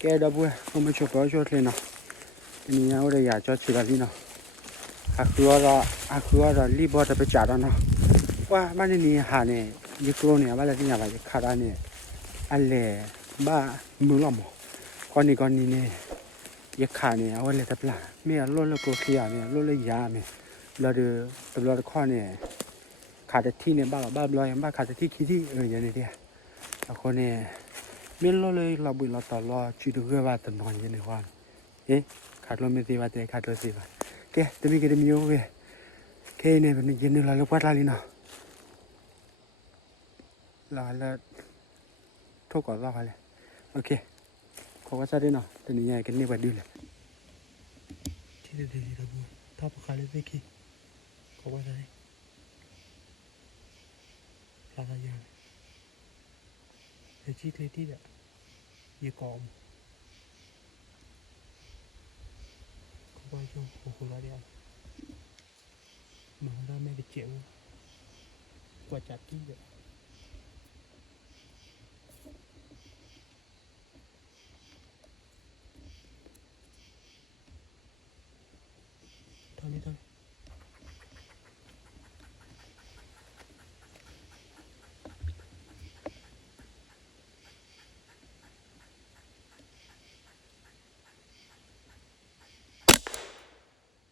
cái đó bữa không biết chụp bao nhiêu lên nàoนี่เอาได้อยากจะชิลลีเนาะอาคือว่ารีบอจะไปจ่าแล้วเนาะว่าบ้านนี้หาเนี่ยยี่กลัวเนี่ยบ้านที่ไหนบ้านขาดเนี่ยอะไรบ้ามือล้อมก่อนนี้เนี่ยยี่ขาเนี่ยเอาเลยแต่ปลาไม่เอาล้นแล้วก็ขี้ยาเนี่ยล้นเลยยาเนี่ยเราดูตำรวจข้อเนี่ยขาดที่เนี่ยบ้าลอยบ้าขาดที่ขี้ที่อย่างนี้เดียวแล้วคนเนี่ยไม่ล้นเลยเราบุญเราต่อรอชีวิตเพื่อว่าตนอนอย่างนี้ว่าเอ๊ะขาดลมไม่ตีว่าแต่ขาดตัวสิว่าแกจะมีกี่เดือนอยู่เว้ยแค่เนี่ยเป็นยินดีเราลูกวัดลาลีเนาะแล้วทุกข์ก่อนรอเลยโอเคขอว่าซะด้วยเนาะตอนนี้ยังกันนี่วัดดูเลยที่เด็ดๆเราบุท้าปากเลยสิกี้ขอว่าซะด้วยลาลายางเดี๋ยวชี้ที่เด็ดยี่กอมว่าช่วงโอ้โหละเดียวมันได้ไม่ได้เจียวกว่าจัดที่เดียวเท่านี้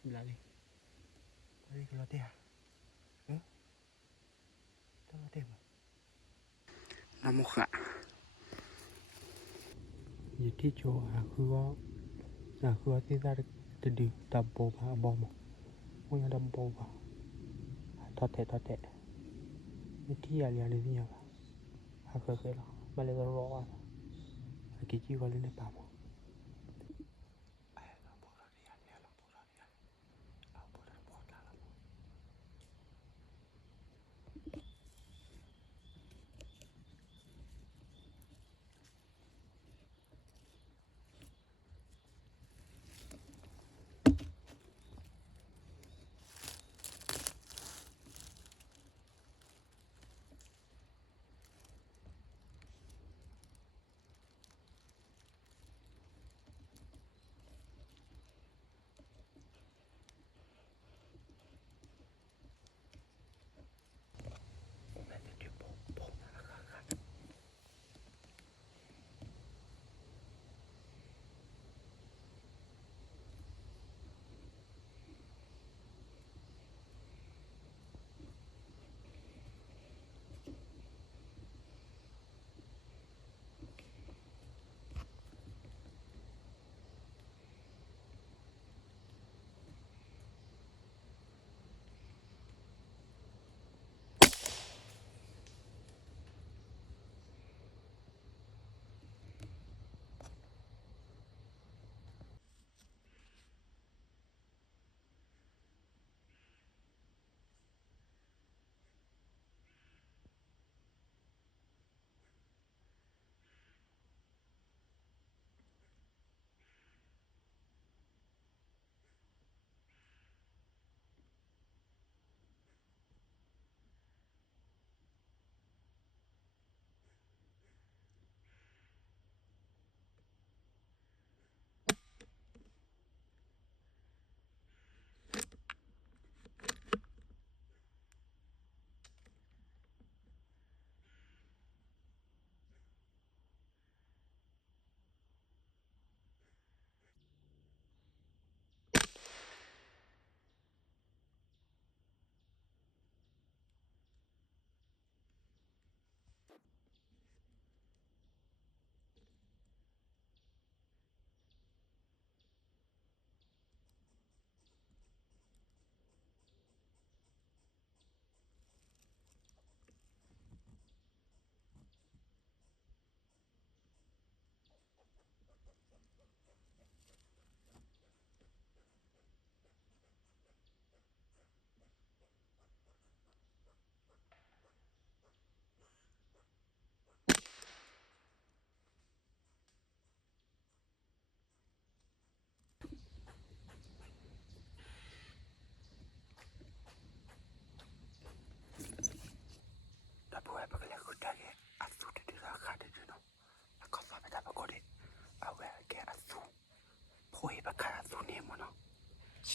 lali kalau dia kalau dia namuka jadi coba aku tidak tadi double bom punya double tote jadi alian ini ya aku kira balik ke rumah lagi jiwa ini apa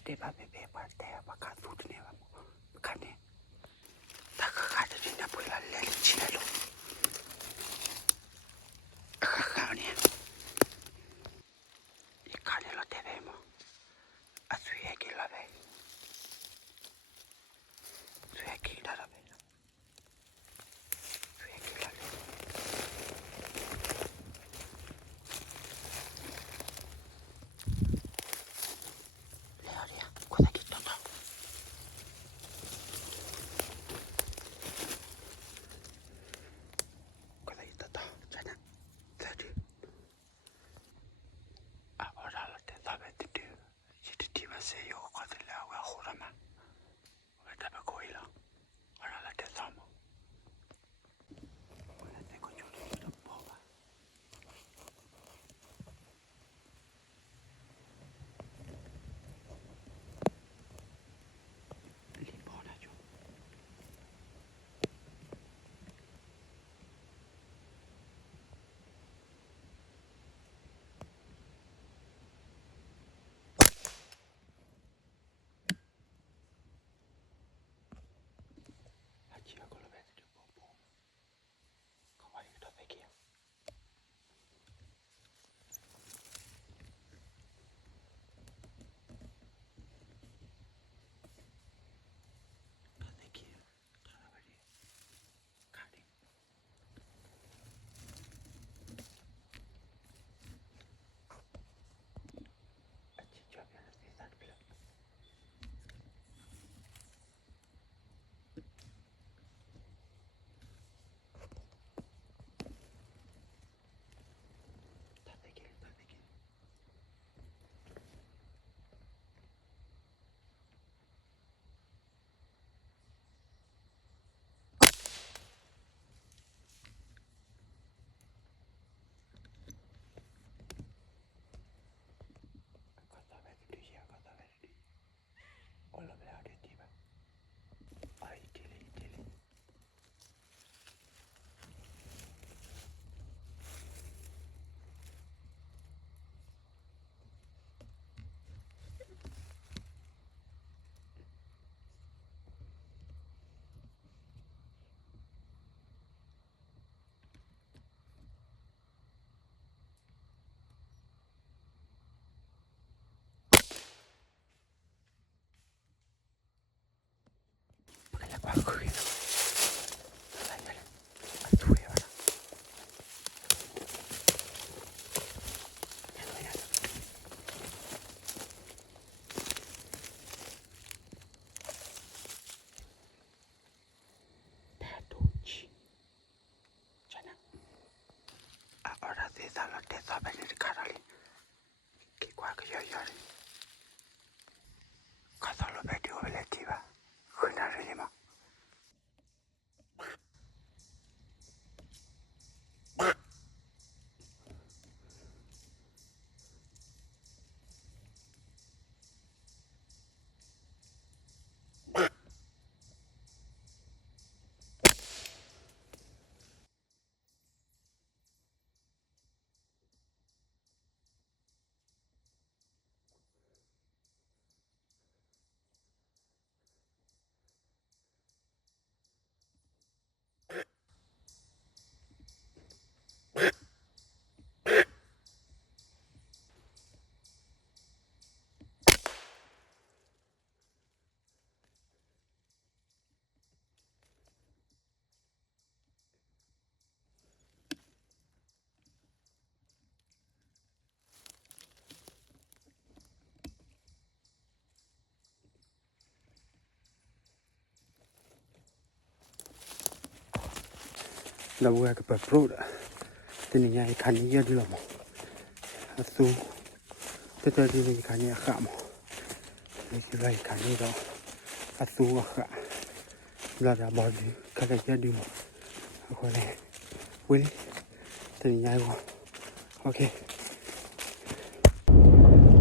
te ba be ba te ba ka tu ne ba ka ne ta ka de ne pu la le chi la lo ka ne e ka ne lo te be mo a su ye ki la be su ye ki da la be su ye ki la be le aria cosa ki to Ahora te da la te da venir carali. Que cualquier yo yo. Cada lo veo relativa. Una rima. La voy a que per proda. Tenía el canilla de lomo. Azul. Te tiene el canilla jamo. Le quiero el canilla. Azul acá. La da body. Cada día de mo. Ahora. Willy. Tenía algo. Okay.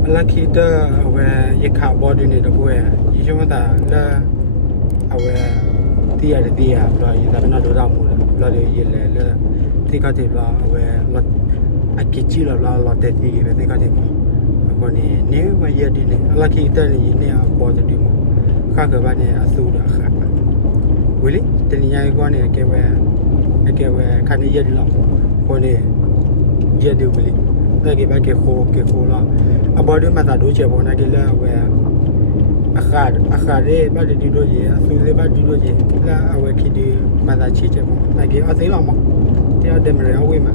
La kita awe yekha body ni de boy. Yijomata la awe dia lo yida na do da mo la de yele la ti ka de la awe la akiji la te ni be te ka de mo. ကိုနေနေဝရဒီနေအလခိတဲ့နေနေအပေါ်တူမခါကဘာနေအဆူတာခါဝီလီတနညာကောနေကေဝဲခါနေရလောက်ကိုနေရဒီဝီလီတကယ်ဘာကေခိုလာအဘော်ဒမတာဒိုချေဘောနာကေလာဝဲအခါရဲဘာဒီဒိုကြီးအဆူလေဘာဒီဒိုကြီးလာအဝဲခိဒီမတာချီချေဘောနာကေအသိလောက်မတရားတယ်မရအဝဲမှာ